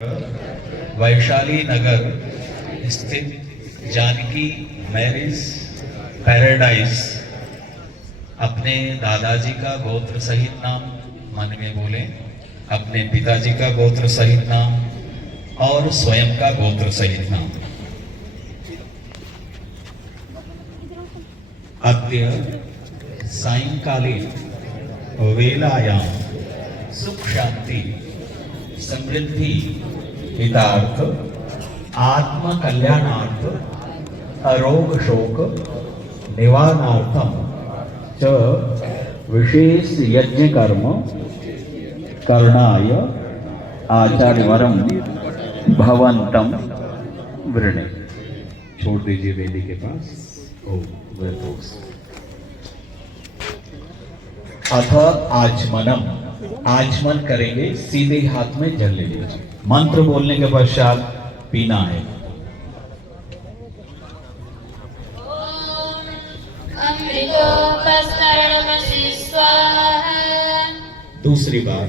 वैशाली नगर स्थित Janaki marriage paradise अपने दादाजी का गोत्र सहित नाम मन में बोले, अपने पिताजी का गोत्र सहित नाम और स्वयं का गोत्र सहित नाम। अद्य सायंकालीन वेलायां सुख शांति समृद्धि हितार्थ आत्म कल्याणार्थ अरोग शोक निवारणार्थम च विशेष यज्ञ कर्म करणाय आचार्यवरम भवंतम वृणे। छोड़ दीजिए वेदी के पास। अथ आचमनम, आचमन करेंगे, सीधे हाथ में जल ले लीजिए। मंत्र बोलने के पश्चात पीना है। दूसरी बार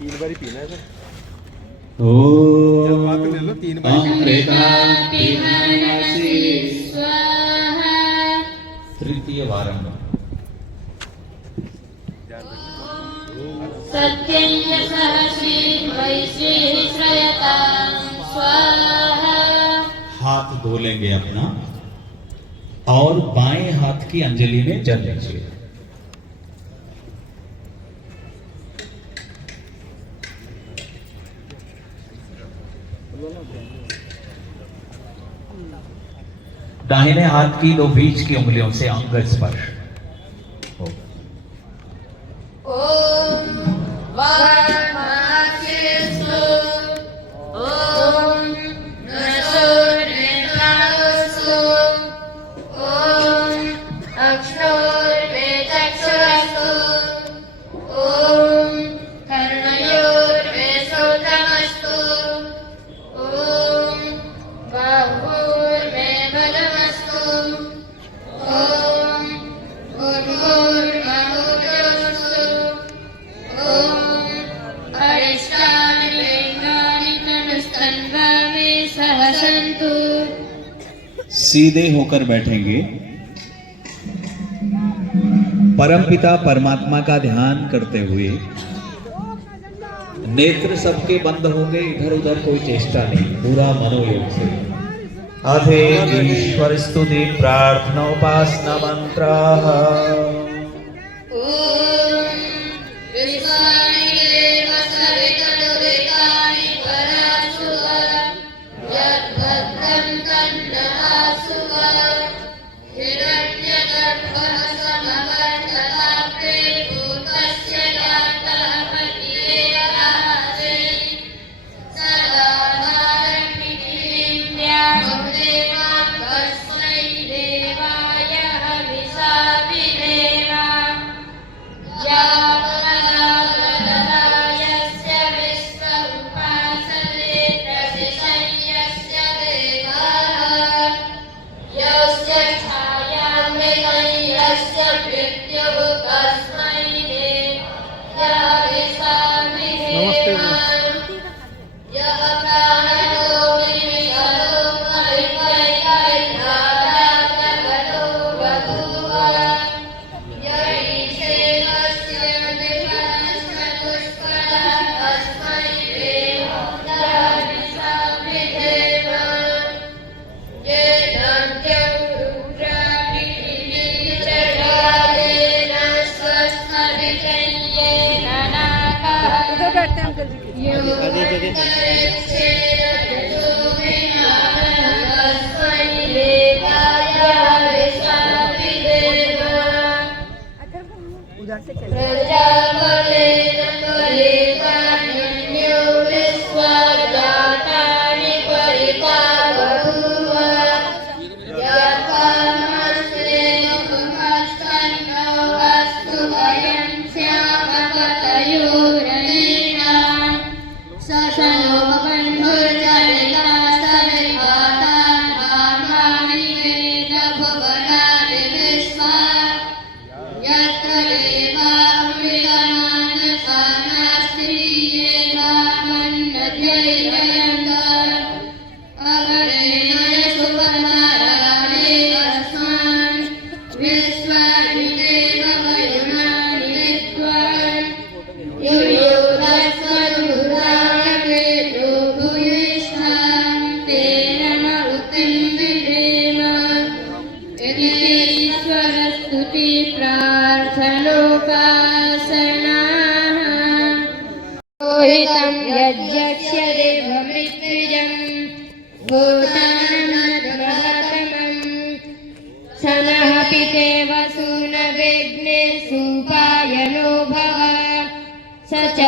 तीन बार पीना है सर। तीन तृतीय वारम हाथ धो लेंगे अपना और बाएं हाथ की अंजलि में जल लीजिए। दाहिने हाथ की दो बीच की उंगलियों से अंग स्पर्श। सीधे होकर बैठेंगे। परमपिता परमात्मा का ध्यान करते हुए नेत्र सबके बंद होंगे, इधर उधर कोई चेष्टा नहीं, पूरा मनोयोग से। अधे ईश्वर स्तुति प्रार्थना उपासना मंत्र।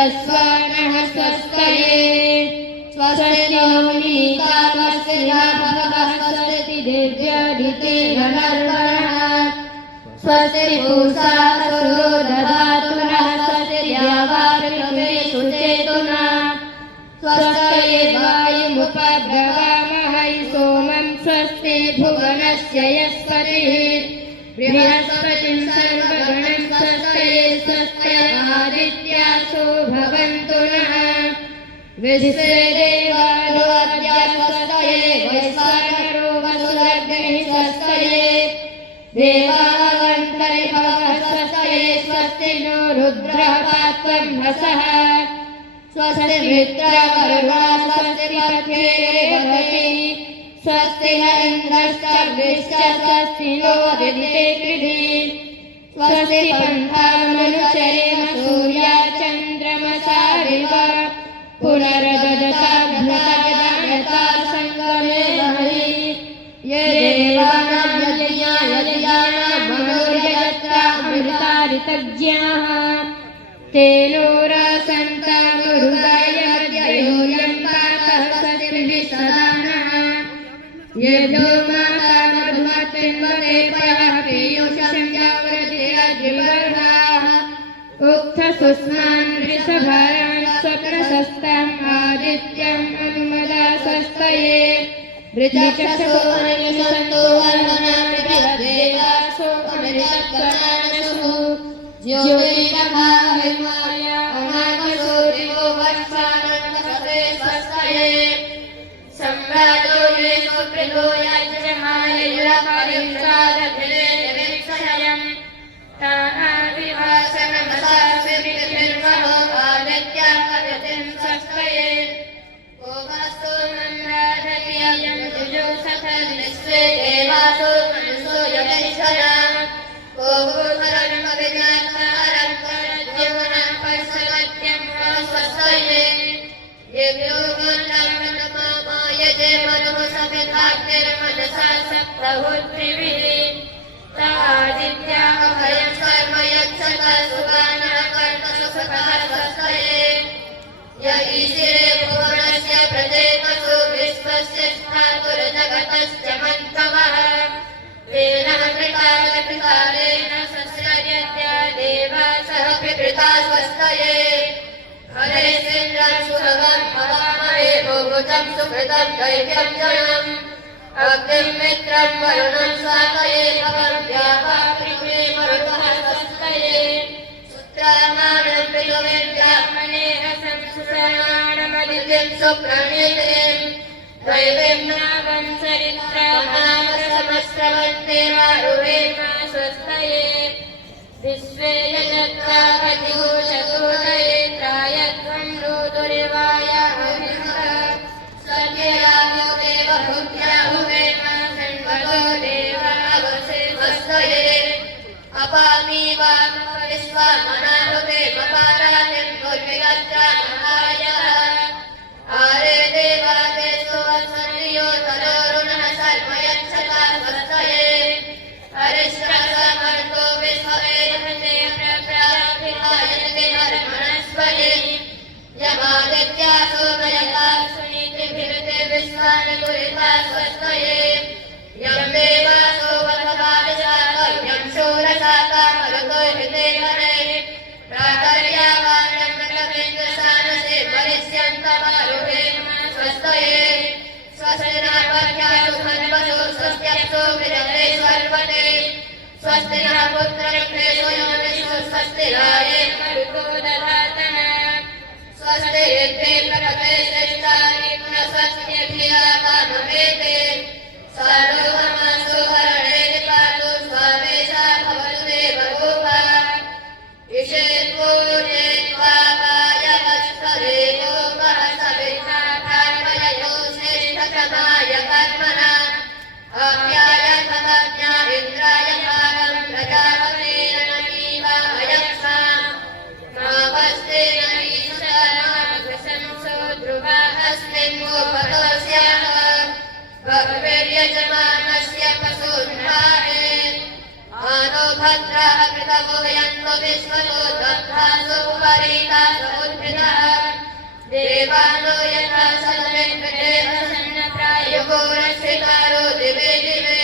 स्वस्तिरस्तु नः स्वस्तये स्वस्ति नो नीतामस्य भगवः स्वस्ति देव्यादिते गणर्वणः स्वस्ति पूषा सुरो दधातु नः स्वस्ति द्यावापृथिवी सुचेतुना स्वस्तये वायुमुपब्रवामहै सोमं स्वस्ति भुवनस्य यस्पतिः बृहस्पतिं सर्वगणं स्वस्तये स्वस्तिरादित्यासो भवन्तु नः विश्वे देवानो अद्य स्वस्तये वैश्वानरो वसुरग्निः स्वस्तये देवावन्तरिः स्वस्तये स्वस्ति नो रुद्रः पात्वं हसः स्वस्ति मित्रवरुणा स्वस्ति पथ्ये स्वस्ति न इन्द्रश्च स्वस्ति नो दितिः स्वस्ति पन्थामनुचरेम सूर्या चन्द्रमसारिव पुनरददताभ्युपगता सङ्गमे महि ये देवानां यज्ञानां मनोर्यजत्रा अमृतारितज्ञाः तेनो रसन्तामहृदयमद्ययोऽयं पातः सतिभिः सदा नः यज्ञो माता मधुमतिन्वते पयः पीयूषं जावृते अद्रिवर्गाः उक्थसुस्मान् वृषभारान् स्वप्रशस्ताम् आदित्यम् अनुमदा स्वस्तये वृजचक्षो अनिशन्तो वर्धनामृतदेवासो अमृतकरानसु ज्योतिरभाविमाया अनागसो दिवो वत्सानन्दसते स्वस्तये सम्राजो ये सुप्रियो यज्ञमाययुरपरिषादधिरे जविक्षयम् तानाविवासनमसास्विर्महो आदित्यापतिं स्वस्तये ओमस्तु मन्दाधव्यं जुजोषथर्विश्वे देवासो मनुषो यगैश्वरा ओभूतरन्मविज्ञातारं परद्युमनं पश्यवत्यं स्वस्तये येभ्यो गोत्रमृतमामायजे मनुः समिधाग्निर्मनसा सप्तहुत्रिभिः तादित्या अभयं सर्व यच्छता सुगानः कर्मसुखः स्वस्तये य ईशिरे भुवनस्य प्रजेतसो विश्वस्य स्थातुर्जगतस्य मन्तवः तेन कृतालपिकारेण सस्यर्यद्या देवासः पितृता स्वस्तये हरेन्द्रं सुभगं हवामहे भूभुतं सुकृतं दैव्यं जनम् अग्निं मित्रं वरुणं स्वातये भवं व्यापापृथे मरुतः स्वस्तये सुत्रामाणं प्रियवेद्यात्मनेह संसुराणमदितिं सुप्रणीतिं दैवीं नावं सरित्रामामरसमस्रवन्ते वारुहेमा स्वस्तये विश्वे यजत्ताभतिभूषतोदये त्रायत्वं रोदुरिवायाहमिन्द्र सत्यरामो देवभूत्याहुवेमा षण्वतो देवावसे स्वस्तये अपामी वामविश्वामनाहुते मपारातिं गुर्विगत्रा महायः आरे देवाते सुवत्सर्यो तरोरुणः सर्व यच्छता स्वस्तये हरिश्रवमर्तो विश्ववेदते प्रप्राभिधायते हरमणस्वये यमादित्यासो मयता सुनीतिभिरते विश्वानगुरिता स्वस्तये यं देवासो वधवादशाकं यं शूरशाका मरुतो हृते हरेः प्रातर्यावाणं नृतमेन्द्रसानसे वरिष्यन्तमारुहेम स्वस्तये स्वस्तिनापत्यासु हन्वसो स्वस्त्यप्सो विरते सर्वते स्वस्तिनः पुत्ररक्षेषु योनिषु स्वस्तिराये मरुतो दधातन स्वस्ति यद्धे प्रभते श्रेष्ठानि न स्वस्त्यभियावामवेते सार्वभौमस्तु हरणे पातु स्वामेशा भवतु देवरूपा इषेत्पूर्णे त्वापायवस्तरे गोपः सविता कार्मययो श्रेष्ठतमाय कर्मणा अप्यायतमज्ञा इन्द्राय भागं प्रजापतेन नमीवायक्षा मावस्ते नरीशनामकृशंसो ध्रुवा अस्मिन् गोपतोऽस्याः बहुभिर्यजमानस्य पशून्वाहे आनो भद्राः कृतवो यन्तो विश्वतो दग्धासो उपरीतासो उद्भिद देवानो यथा सदवेङ्कटे असन्नप्रायुगोरश्रितारो दिवे दिवे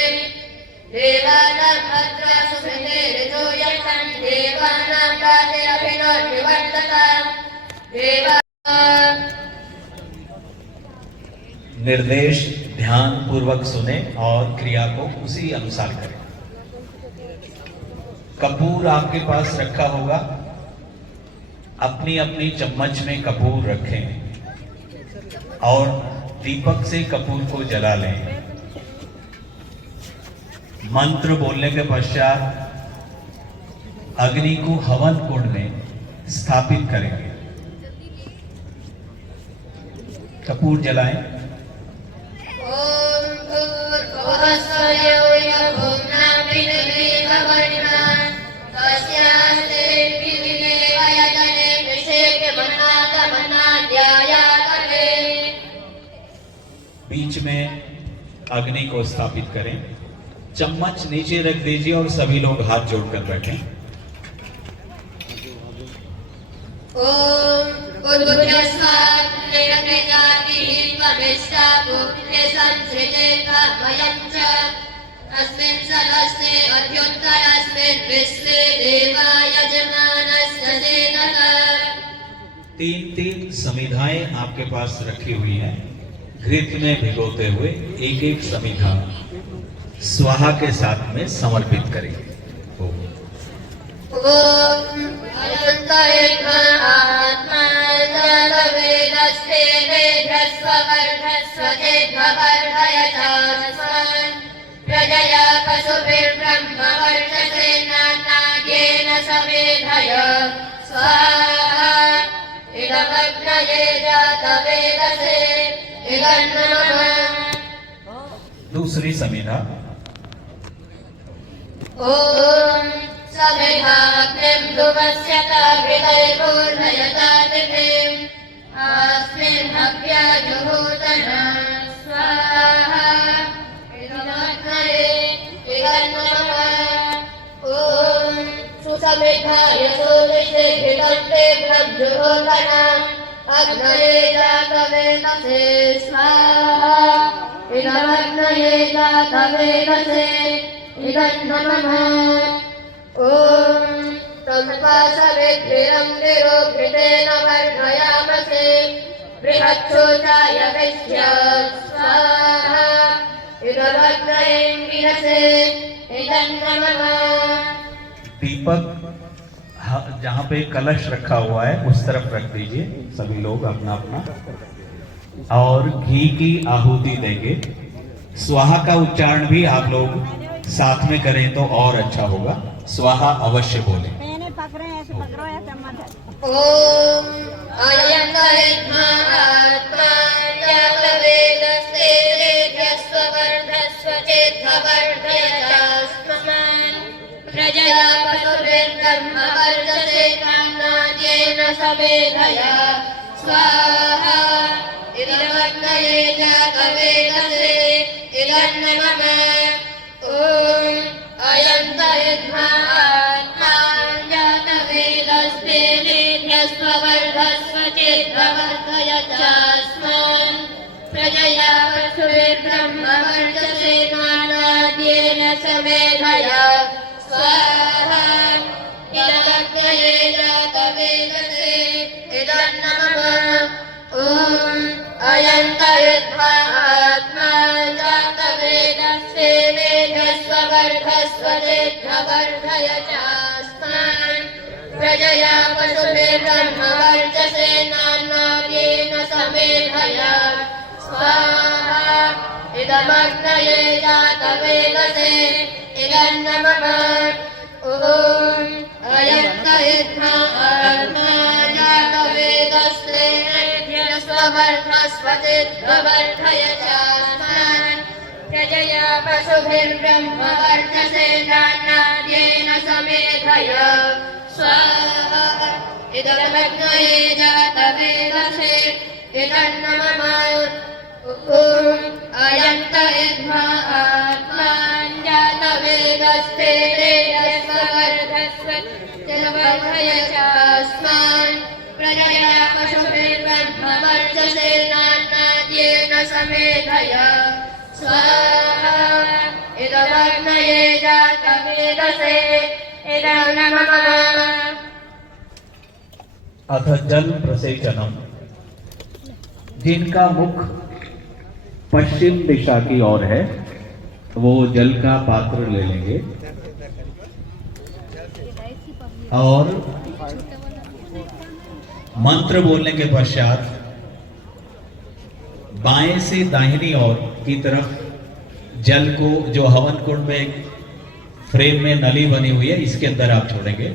देवानां भद्रा सुकृते ऋतो यथं देवानां राजे अभिनोर्विवर्तताम् देवा निर्देश ध्यान पूर्वक सुने और क्रिया को उसी अनुसार करें। कपूर आपके पास रखा होगा, अपनी अपनी चम्मच में कपूर रखें और दीपक से कपूर को जला लें। मंत्र बोलने के पश्चात अग्नि को हवन कुंड में स्थापित करेंगे। कपूर जलाएं। ॐ भूर्भुवः स्वयं भूम्ना पितृदेववर्णा तस्यास्ते पितृदेवयजने विषेकमनातमनाद्यायातरे। बीच में अग्नि को स्थापित करें। चम्मच नीचे रख दीजिए और सभी लोग हाथ जोड़कर बैठें। ॐ उद्भुजस्वाग्निरग्निजातिः त्वमिष्टा भूते संसृजेद्भयं च अस्मिन् सर्वस्ते अध्युत्तरस्मिन् विश्वे देवा यजमानस्य सेनः। तीन तीन समिधाएं आपके पास रखी हुई हैं। घृत में भिगोते हुए एक एक समिधा स्वाहा के साथ में समर्पित करेंगे। ॐ अनन्तयज्ञ आत्मा जलवेदस्ते वेदस्ववर्धस्वचेद्भवर्धयथास्मान् प्रजया पशुभिर्ब्रह्मवर्चसेनानाद्येन समेधय स्वाहा इदमग्नये जातवेदसे इदन्नमः। दूसरी समिधा। ॐ समिधाग्निं धुमस्यता हृदयपूर्णयता दिभिम् अस्मिन् हव्या जुहूतना स्वाहा इदमग्नये इदन्नमः। ॐ सुसमिधाय सोदिशे घृतं ते ब्रह्मजुहोतना अग्नये जातवेदसे स्वाहा इदमग्नये जातवेदसे इदन्नमः। ॐ तत्पाशविद्भिरङ्गिरो घृतेन वर्धयामसे बृहच्छोचाय विश्य स्वाहा इदमग्नयेङ्गिरसे इदन्नमः। दीपक जहाँ पे कलश रखा हुआ है उस तरफ रख दीजिए सभी लोग अपना अपना, और घी की आहुति देंगे। स्वाहा का उच्चारण भी आप लोग साथ में करें तो और अच्छा होगा। स्वाहा अवश्य बोलें। ॐ अयन्तहित्मात्मा जातवेदस्ते वेद्यस्ववर्धस्वचेद्भवर्धयथास्मान् प्रजया पशुभिर्ब्रह्मवर्चसेनानाद्येन समेधया स्वाहा इदमग्नये जातवेदसे इदन्नमः। ॐ अयन्तहित्मात्मा जातवेदस्ते वेद्यस्ववर्धस्वचेद्भवर्धयथास्मान् प्रजया पशुभिर्ब्रह्मवर्चसेनानाद्येन समेधया स्वाहा इदमग्नये जातवेदसे इदन्नमः। ॐ अयन्तहित्मात्मा जातवेदस्ते वेद्यस्ववर्धस्वचेद्भवर्धयथास्मान् प्रजया पशुभिर्ब्रह्मवर्चसेनानाद्येन समेधया स्वाहा इदमग्नये जातवेदसे इदन्नमः। ॐ अयन्तहित्मात्मा जातवेदस्ते वेद्यस्ववर्धस्वचेद्भवर्धयथास्मान् प्रजया पशुभिर्ब्रह्मवर्चसेनानाद्येन समेधया स्वाहा इदमग्नये जातवेदसे इदन्नमः। ॐ अयन्तहित्मात्मा जातवेदस्ते वेद्यस्ववर्धस्वचेद्भवर्धयथास्मान् प्रजया पशुभिर्ब्रह्मवर्चसेनानाद्येन समेधय स्वाहा इदमग्नये जातवेदसे इदं नमः अथ जल प्रसेचनम। जिनका मुख पश्चिम दिशा की ओर है वो जल का पात्र ले लेंगे और मंत्र बोलने के पश्चात बाएं से दाहिनी ओर की तरफ जल को, जो हवन कुंड में एक फ्रेम में नली बनी हुई है, इसके अंदर आप छोड़ेंगे।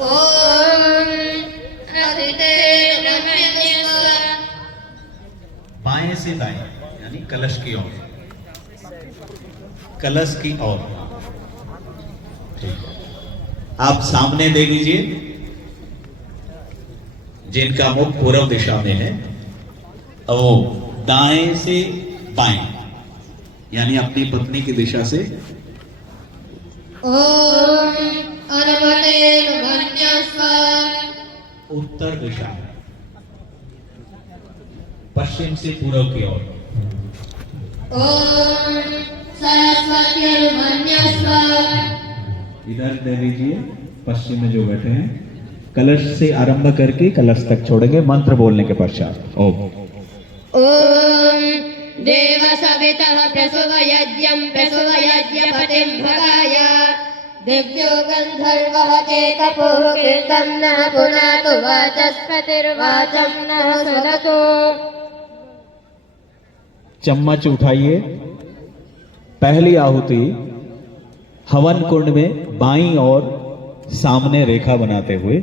ओम अदिते नमः बाएं से दाएं यानी कलश की ओर, कलश की ओर। ठीक है, आप सामने दे दीजिए। जिनका मुख पूर्व दिशा में है वो दाएं से बाएं यानी अपनी पत्नी की दिशा से ओम अनवटे नुमन्यस्व उत्तर दिशा में, पश्चिम से पूर्व की ओर। ओम सरस्वती नुमन्यस्व इधर दे दीजिए, पश्चिम में जो बैठे हैं। कलश से आरंभ करके कलश तक छोड़ेंगे मंत्र बोलने के पश्चात। ओम ओम देव सवितः प्रसुवयज्ञं प्रसुवयज्ञपतिं भगाय दिव्यो गन्धर्वः केकपुः कीर्तं नः पुनातु वाचस्पतिर्वाचं नः सदतु। चम्मच उठाइए। पहली आहुति हवन कुंड में बाईं ओर सामने रेखा बनाते हुए,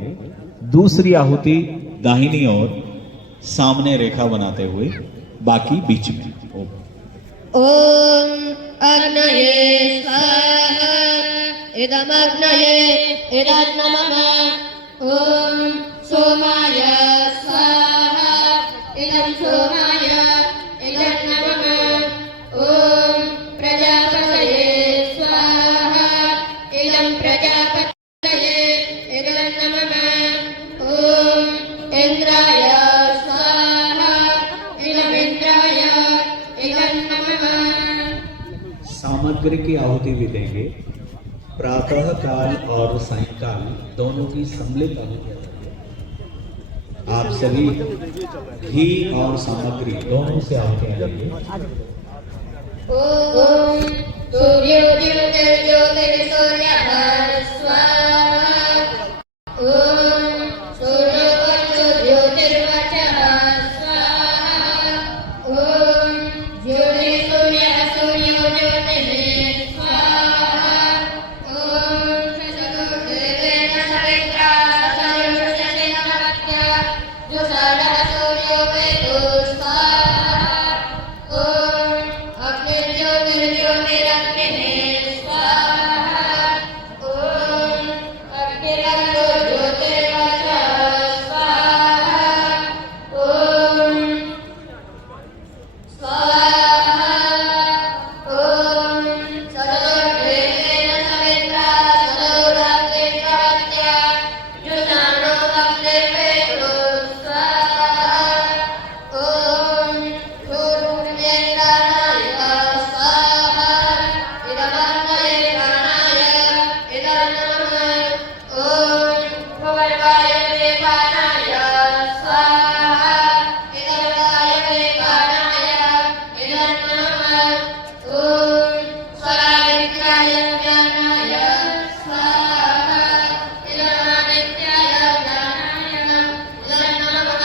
दूसरी आहुति दाहिनी ओर सामने रेखा बनाते हुए, बाकी बीच में। ओम अग्नये स्वाहा इदमग्नये इदं नमः। ओम सोमाय स्वाहा इदं सोमाय इदं नमः। ओम प्रजापतये स्वाहा इदं प्रजापतये इदं नमः। ओम इंद्राय स्वाहा इदं इंद्राय इदं नमः। सामग्री की आहुति भी देंगे। प्रातः काल और सायंकाल दोनों की सम्मिलित आहुति। आप सभी घी और सामग्री दोनों से आहुतियां देंगे। ओम सूर्योज्योतिर्ज्योतिर्सूर्यः स्वाहा। ओम सूर्योज्योतिर्वचः स्वाहा। ओम ज्योतिर्सूर्यः सूर्योज्योतिः स्वाहा। ओम सचतुर्देवेन सवित्रा सचतुर्दशेन भक्त्या जुषाढः सूर्यो वेदो स्वाहा। ओम अग्निर्ज्योतिर्ज्योतिरग्निः स्वाहा। ओम अग्निरग्नो ज्योतिर्वचः स्वाहा। ओम स्वाहा। ओम सचतुर्देवेन सवित्रा सचतुरग्निः भक्त्या जुषाणो अग्निर्वेदो स्वाहा। ओम सूर्यप्राणाय स्वाहा इदमग्नये प्राणाय इदं नमः। ओम भुवर्वायवे प्राणाय स्वाहा इदं वायवे प्राणाय इदं नमः। ओम स्वरादित्याय ज्ञानाय स्वाहा इदं आदित्याय ज्ञानाय इदं नमः।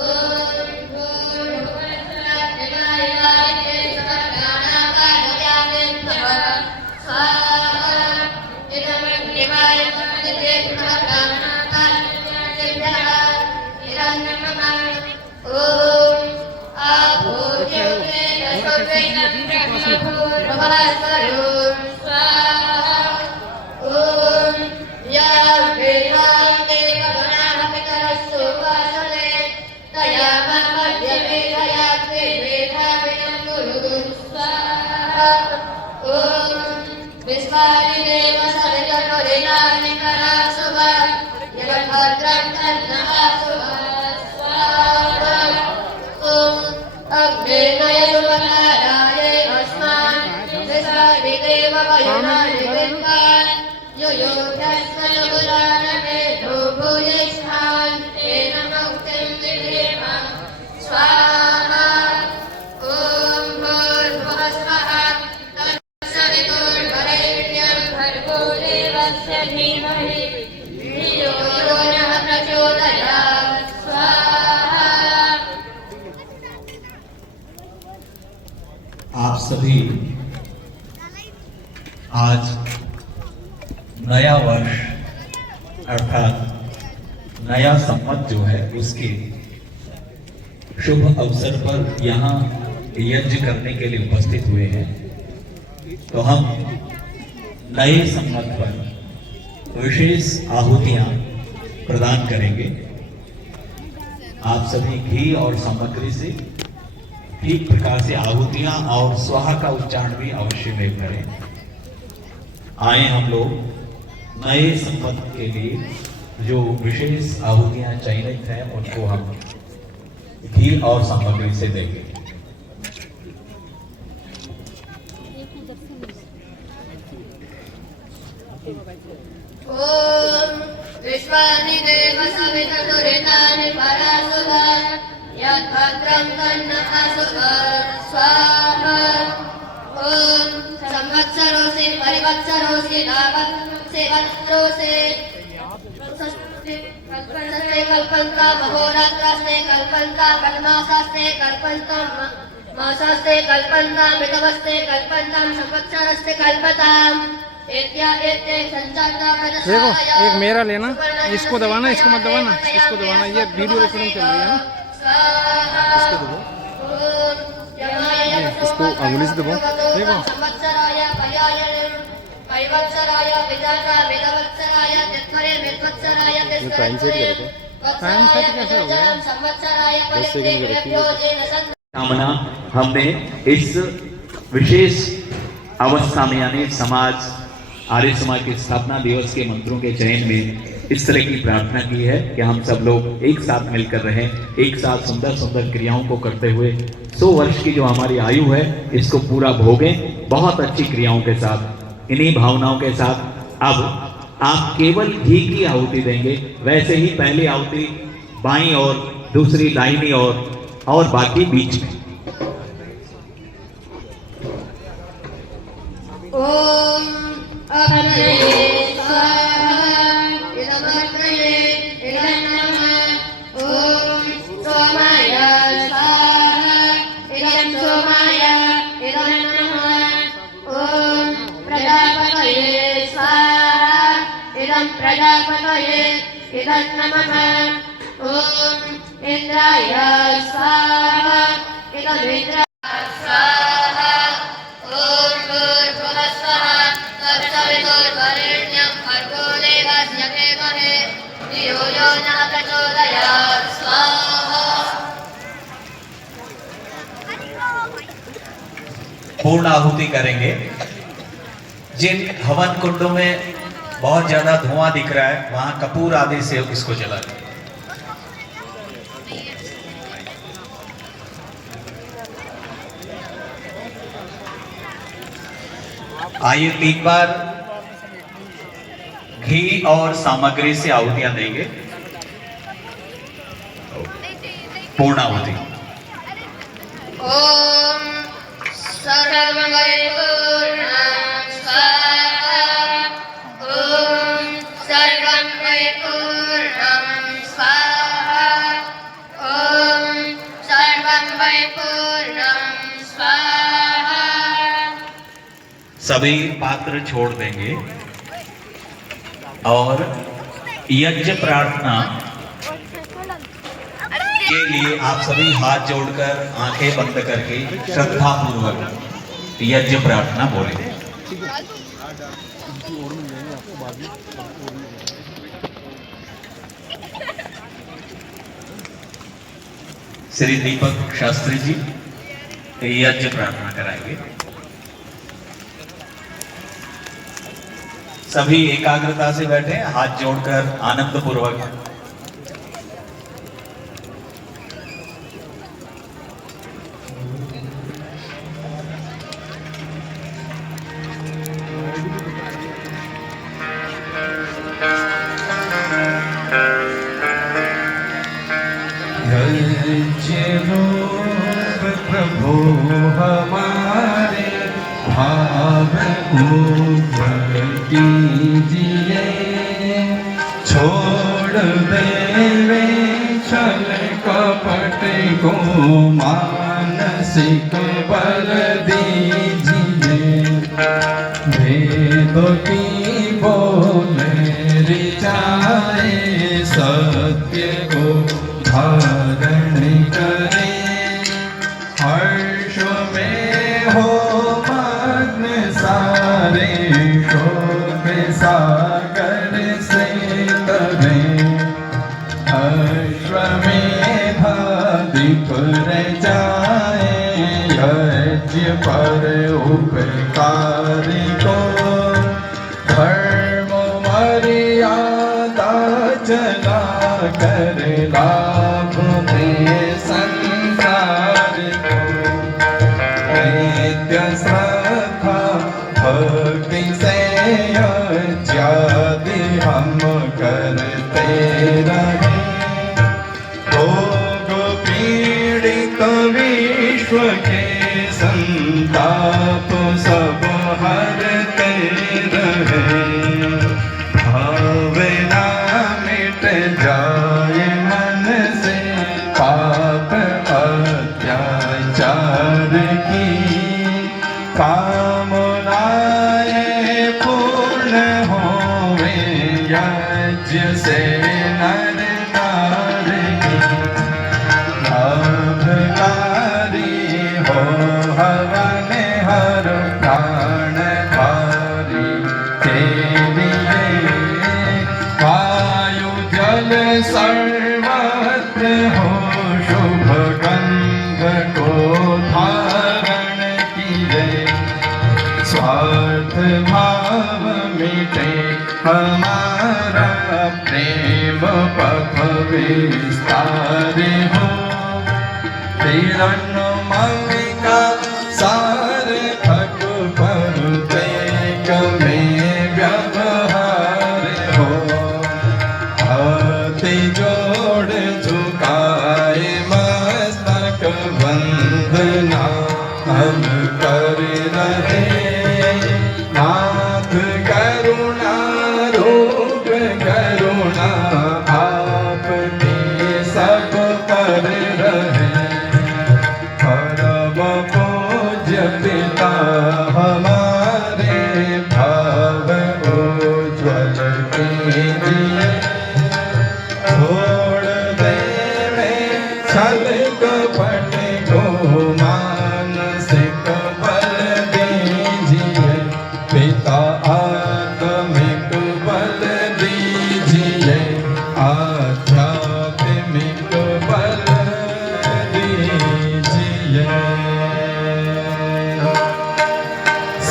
ओम भूर्भुवस्सुरः दिवाय सकलप्राणाकारोयामिन्नः स्वाहा इदमग्निवाय सकलदेवः प्राणाकारोयामिन्नः इदं नमः। ओम आभूर्यवेन सर्वेण ब्रह्मभूर्भुवः स्वरूप स्वाहा। ओम या वेदां देवगणाः पितरः सुभाषते तया मध्यमेधया वेदाविदं कुरु स्वाहा। ओम विश्वादिदेव सवितुर्वरेण्यं करासुभा जगद्भद्रं तन्नः स्वाहा। यो यो भ्यस्तयोगुरानमेधो भूयिष्ठान् तेन मुक्तिं विधेम स्वाहा ॐ भूर्भुवः स्वः तत्सवितुर्वरेण्यं भर्गो देवस्य धीमहि धियो यो नः प्रचोदयात् स्वाहा। आप सभी आज नया वर्ष अर्थात नया संवत जो है उसके शुभ अवसर पर यहाँ यज्ञ करने के लिए उपस्थित हुए हैं। तो हम नए संवत पर विशेष आहुतियां प्रदान करेंगे। आप सभी घी और सामग्री से ठीक प्रकार से आहुतियां और स्वाहा का उच्चारण भी अवश्य में करें। आए हम लोग नए संवत के लिए जो विशेष आहुतियां चयनित हैं उनको हम घी और सामग्री से देंगे। ओम विश्वानि देव सवितुरितानि परासुरा यद्भद्रं तन्नः स्वाहा। ओम संवत्सरोऽसि परिवत्सरोऽसि कल्पन्ते कल्पन्ता महोरात्रास्ते कल्पन्ता कल्मासास्ते कल्पन्तं मासास्ते कल्पन्ता मितवस्ते कल्पन्तं संवत्सरस्ते कल्पताम्। देखो एक मेरा लेना, इसको दबाना, इसको मत दबाना, इसको दबाना। ये वीडियो रिकॉर्डिंग चल रही है ना, इसको दबाओ, इसको अंगुली से दबाओ। देखो टाइम सेट करो, टाइम सेट कैसे हो गया? 10 सेकंड का रखिए। कामना हमने इस विशेष अवस्था में यानी समाज आर्य समाज के स्थापना दिवस के मंत्रों के चयन में इस तरह की प्रार्थना की है कि हम सब लोग एक साथ मिलकर रहें, एक साथ सुंदर सुंदर क्रियाओं को करते हुए 100 वर्ष की जो हमारी आयु है इसको पूरा भोगें बहुत अच्छी क्रियाओं के साथ। इन्हीं भावनाओं के साथ अब आप केवल घी की आहुति देंगे। वैसे ही पहली आहुति बाईं और दूसरी दाहिनी और बाकी बीच में। ओम अग्नये स्वाहा इदमग्नये इदं नमः। ओम सोमाय स्वाहा इदं सोमाय इदं नमः। ओम प्रजापतये स्वाहा इदं प्रजापतये इदं नमः। ओम इंद्राय स्वाहा इदं इंद्राय स्वाहा। ओम भूर्भुवः स्वः तत्सवितुर्वरेण्यं भर्गो देवस्य धीमहि धियो यो नः प्रचोदयात् स्वाहा। पूर्ण आहुति करेंगे। जिन हवन कुंडों में बहुत ज्यादा धुआं दिख रहा है वहां कपूर आदि से इसको जला दें। आइए 3 बार घी और सामग्री से आहुतियां देंगे। पूर्ण आहुति। ओम सर्वमयपूर्णं स्वाहा। ओम सर्वमयपूर्णं स्वाहा। ओम सर्वमयपूर्णं स्वाहा। सभी पात्र छोड़ देंगे और यज्ञ प्रार्थना के लिए आप सभी हाथ जोड़कर आंखें बंद करके श्रद्धा पूर्वक यज्ञ प्रार्थना बोलें। श्री दीपक शास्त्री जी यज्ञ प्रार्थना कराएंगे। सभी एकाग्रता से बैठे, हाथ जोड़कर आनंद पूर्वक। ऊपर कीजिए, छोड़ देवे छल कपट को, मानसिक बल दीजिए। वेदों की बोले ऋचाए, सत्य को धारण करे। हर्ष में हो मग्न सारे, शोक सागर से तरे। अश्वमेध विपुर जाए, यज्ञ पर उपकार को। धर्म मर्यादा चला कर, लाभ दे संसार को। नित्य श्रद्धा भक्ति से यज्ञादि हम करते रहे। रोग पीड़ित विश्व के संताप सब हरते रहे। भावना मिट जाए मन से, पाप अत्याचार की। कामनाएं पूर्ण होवे, यज्ञ से नर नारी की। लाभकारी हो हवन हर प्राण धारी के लिए। वायु जल सर्वत्र हो, शुभ गंध को धारण किए। स्वार्थ भाव मिटे हमारा, प्रेम पथ विस्तार हो। हिरण्य ममिका सार्थक पर, तेग में व्यवहार हो। हाथी जोड़ झुकाए, मस्तक वंदना हम कर रहे। नाथ करुणा रूप करुणा, आपके सब पर रहे। परम पूज्य पिता हमारे, भाव उज्ज्वल कीजिए। छोड़ देवे छल कपट को, मानसिक बल दीजिए। पिता आत्मिक बल दीजिए, आध्यात्मिक बल दीजिए।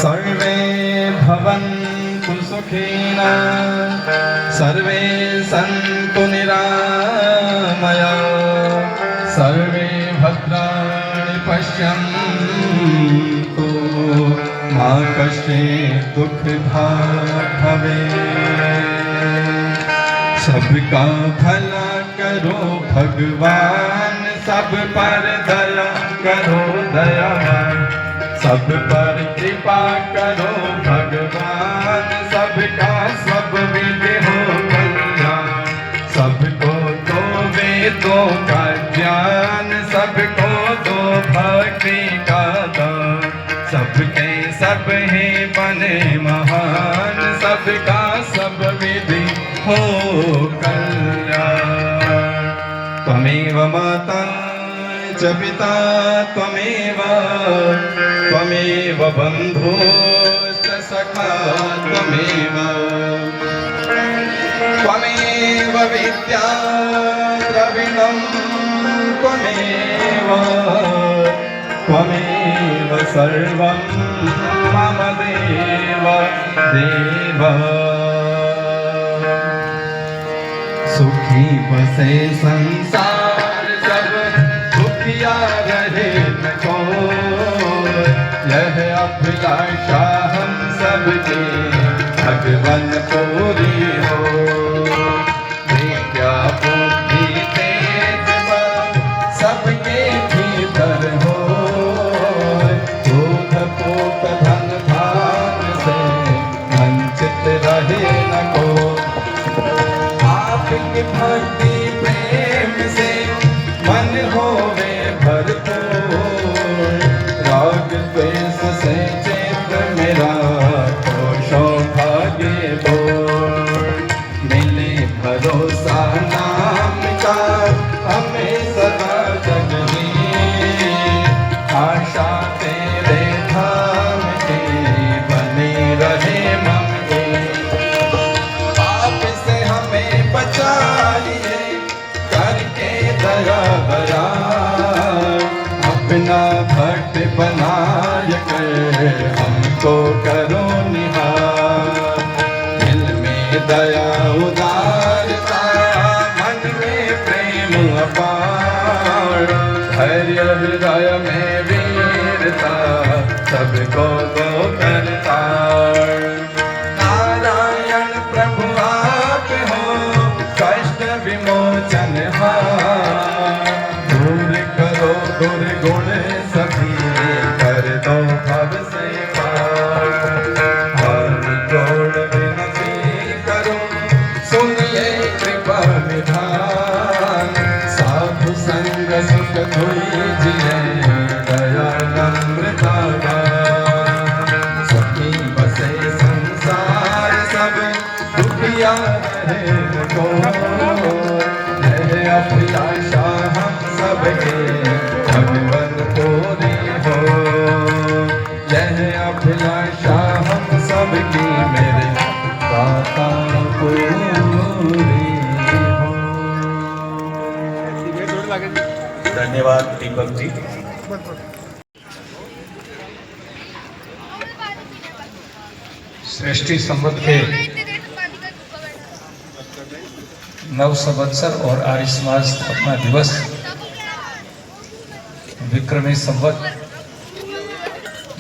सर्वे भवन्तु सुखिनः, सर्वे सन्तु निरामया, सर्वे भद्राणि पश्यन्तु, मा कश्चित् दुःख भाग् भवेत्। सबका भला करो भगवान, सब पर दया करो दयावान। सब पर कृपा करो भगवान, सबका सब विधि हो कल्याण। सबको दो वेदों का ज्ञान, सबको दो भक्ति का दान। सबके सब ही बने महान, सबका सब विधि हो कल्याण। त्वमेव माता च पिता त्वमेव, त्वमेव बन्धुश्च सखा त्वमेव। त्वमेव विद्या द्रविणं त्वमेव, त्वमेव सर्वं मम देव देव। सुखी बसे संसार सब, दुखिया रहे न कोई। यह अभिलाषा हम सबकी भगवन पूरी हो। विद्या बुद्धि तेज बल सबके भीतर हो। दूध पूत धन धान से सबको करो निहार। दिल में दया उदारता, मन में प्रेम अपार, धैर्य हृदय में वीरता, सबको दो करतार। नारायण प्रभु आप हो, कष्ट विमोचन हार, दूर करो दुर्गुण सभी, कर दो भव से पार। हाथ जोड़ विनती करो, सुनिए कृपा निधान, साधु संग सुख धुईजिए, दया नम्रता दान। सुखी बसे संसार सब, दुखिया रहे न कोई, यह अभिलाषा हम सबके भगवन पूरी हो। यह अभिलाषा हम सबकी मेरे दाता पूरी हो। धन्यवाद दीपक जी। सृष्टि संवत के नव संवत्सर और आर्य समाज स्थापना दिवस विक्रमी संवत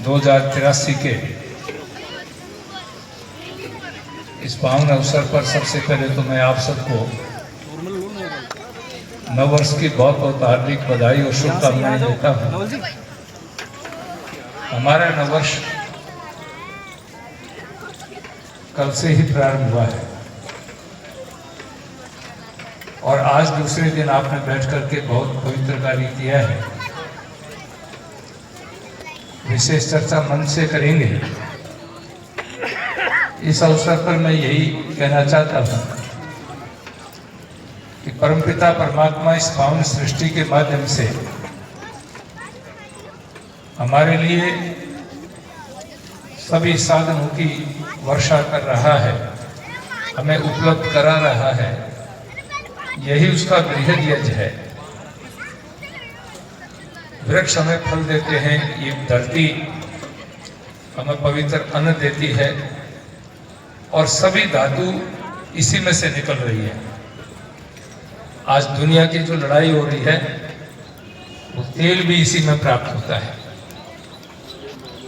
2083 के इस पावन अवसर पर सबसे पहले तो मैं आप सबको नव वर्ष की बहुत बहुत हार्दिक बधाई और शुभकामनाएं देता हूँ। हमारा नव वर्ष कल से ही प्रारंभ हुआ है और आज दूसरे दिन आपने बैठ करके बहुत पवित्र कार्य किया है। विशेष चर्चा मन से करेंगे। इस अवसर पर मैं यही कहना चाहता हूँ कि परमपिता परमात्मा इस पावन सृष्टि के माध्यम से हमारे लिए सभी साधनों की वर्षा कर रहा है, हमें उपलब्ध करा रहा है। यही उसका बृहद यज्ञ है। वृक्ष हमें फल देते हैं, ये धरती हमें पवित्र अन्न देती है और सभी धातु इसी में से निकल रही है। आज दुनिया की जो लड़ाई हो रही है वो तेल भी इसी में प्राप्त होता है।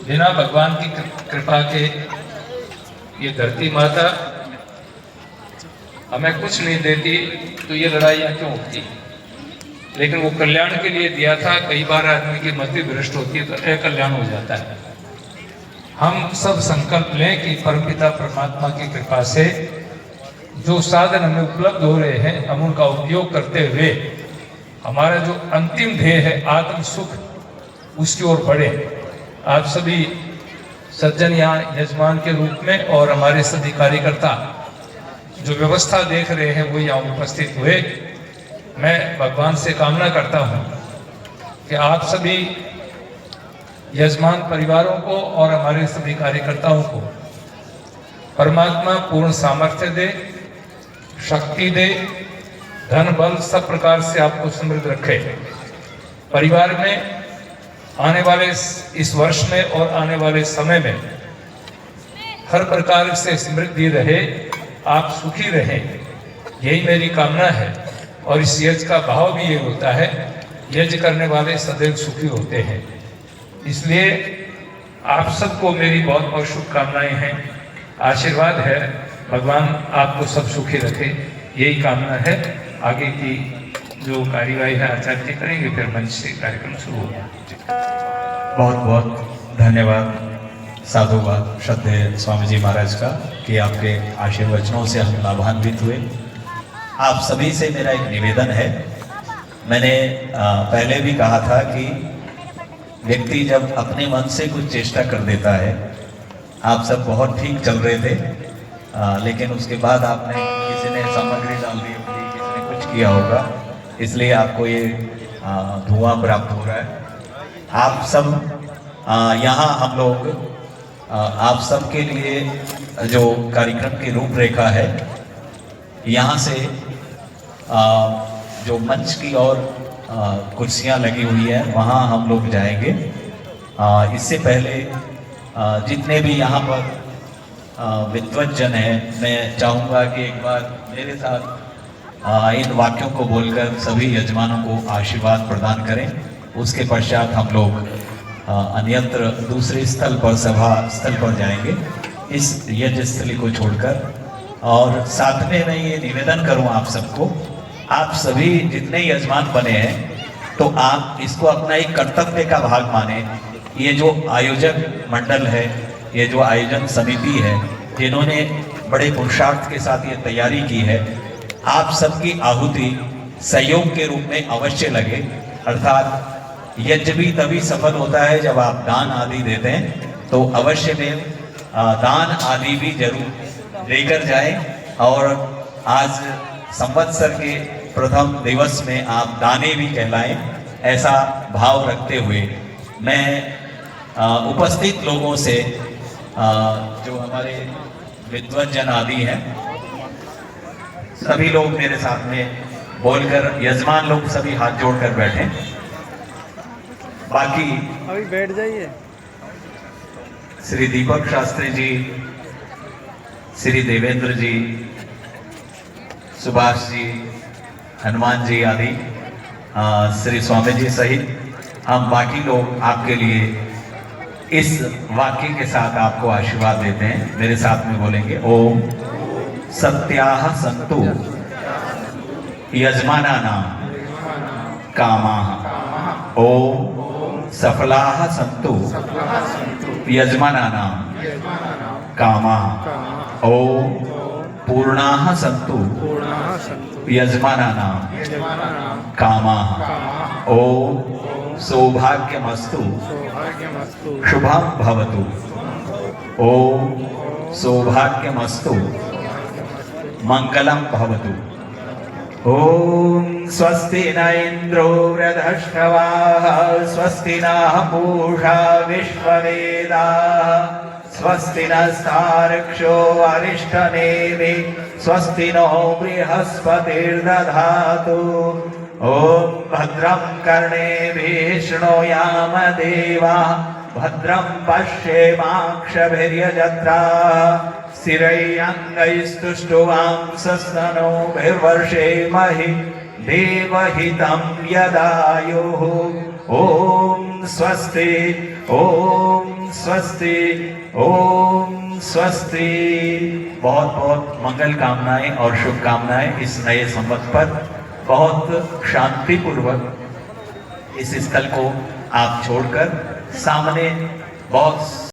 बिना भगवान की कृपा के ये धरती माता हमें कुछ नहीं देती तो ये लड़ाइयाँ क्यों होती। लेकिन वो कल्याण के लिए दिया था। कई बार आदमी की मति भ्रष्ट होती है तो अकल्याण हो जाता है। हम सब संकल्प लें कि परमपिता परमात्मा की कृपा से जो साधन हमें उपलब्ध हो रहे हैं हम उनका उपयोग करते हुए हमारा जो अंतिम ध्येय है आत्म सुख, उसकी ओर बढ़े। आप सभी सज्जन यहाँ यजमान के रूप में और हमारे सभी कार्यकर्ता जो व्यवस्था देख रहे हैं वो यहाँ उपस्थित हुए। मैं भगवान से कामना करता हूँ कि आप सभी यजमान परिवारों को और हमारे सभी कार्यकर्ताओं को परमात्मा पूर्ण सामर्थ्य दे, शक्ति दे, धन बल सब प्रकार से आपको समृद्ध रखे। परिवार में आने वाले इस वर्ष में और आने वाले समय में हर प्रकार से समृद्धि रहे, आप सुखी रहें, यही मेरी कामना है। और इस यज्ञ का भाव भी ये होता है, यज्ञ करने वाले सदैव सुखी होते हैं। इसलिए आप सबको मेरी बहुत बहुत शुभकामनाएं हैं, आशीर्वाद है। भगवान आपको सब सुखी रखे, यही कामना है। आगे की जो कार्यवाही है आचार्य जी करेंगे, फिर मंच से कार्यक्रम शुरू होगा। बहुत बहुत धन्यवाद, साधुवाद श्रद्धेय स्वामी जी महाराज का कि आपके आशीर्वचनों से हम लाभान्वित हुए। आप सभी से मेरा एक निवेदन है। मैंने पहले भी कहा था कि व्यक्ति जब अपने मन से कुछ चेष्टा कर देता है, आप सब बहुत ठीक चल रहे थे, लेकिन उसके बाद आपने किसी ने सामग्री डाल दी होगी, किसी ने कुछ किया होगा, इसलिए आपको ये धुआं प्राप्त हो रहा है। आप सब यहाँ हम लोग आप सबके लिए जो कार्यक्रम की रूपरेखा है, यहाँ से जो मंच की और कुर्सियाँ लगी हुई है वहाँ हम लोग जाएंगे। इससे पहले जितने भी यहाँ पर विद्वज्जन हैं, मैं चाहूँगा कि एक बार मेरे साथ इन वाक्यों को बोलकर सभी यजमानों को आशीर्वाद प्रदान करें। उसके पश्चात हम लोग अन्यत्र दूसरे स्थल पर, सभा स्थल पर जाएंगे इस यज्ञ स्थली को छोड़कर। और साथ में मैं ये निवेदन करूं आप सबको, आप सभी जितने यजमान बने हैं तो आप इसको अपना एक कर्तव्य का भाग माने। ये जो आयोजक मंडल है, ये जो आयोजन समिति है, जिन्होंने बड़े पुरुषार्थ के साथ ये तैयारी की है, आप सबकी आहुति सहयोग के रूप में अवश्य लगे। अर्थात यज्ञ भी तभी सफल होता है जब आप दान आदि देते हैं, तो अवश्य में दान आदि भी जरूर लेकर जाएं। और आज संवत्सर के प्रथम दिवस में आप दाने भी कहलाएं, ऐसा भाव रखते हुए मैं उपस्थित लोगों से जो हमारे विद्वज्जन आदि हैं, सभी लोग मेरे साथ में बोलकर, यजमान लोग सभी हाथ जोड़कर बैठे। बाकी अभी बैठ जाइए। श्री दीपक शास्त्री जी, श्री देवेंद्र जी, सुभाष जी, हनुमान जी आदि, श्री स्वामी जी सहित हम बाकी लोग आपके लिए इस वाक्य के साथ आपको आशीर्वाद देते हैं। मेरे साथ में बोलेंगे, ओम सत्याः सन्तु यजमानानां कामाः। ओम सफलाः सन्तु यजमानानां कामाः। ओम पूर्णाः सन्तु यजमानानां कामाः। ओम सौभाग्यमस्तु शुभं भवतु। ओम सौभाग्यमस्तु मंगलम भवतु। ओम स्वस्ति न इंद्रो वृद्धश्रवाः, स्वस्ति नः पूषा विश्ववेदाः, स्वस्ति नस्तार्क्ष्यो अरिष्टनेमि, स्वस्ति नो बृहस्पतिर्दधातु। ओम भद्रं कर्णेभिः शृणुयाम देवाः, भद्रं पश्येमाक्षभिर्यजत्राः, स्थिरैरङ्गैस्तुष्टुवांसस्तनूभिर्वर्षेमहि देवहितं यदायुः। ओम स्वस्ति, ओम स्वस्ति, ओम स्वस्ति। बहुत बहुत मंगल कामनाएं और शुभकामनाएं इस नए संवत पर। बहुत शांतिपूर्वक इस स्थल को आप छोड़कर सामने बहुत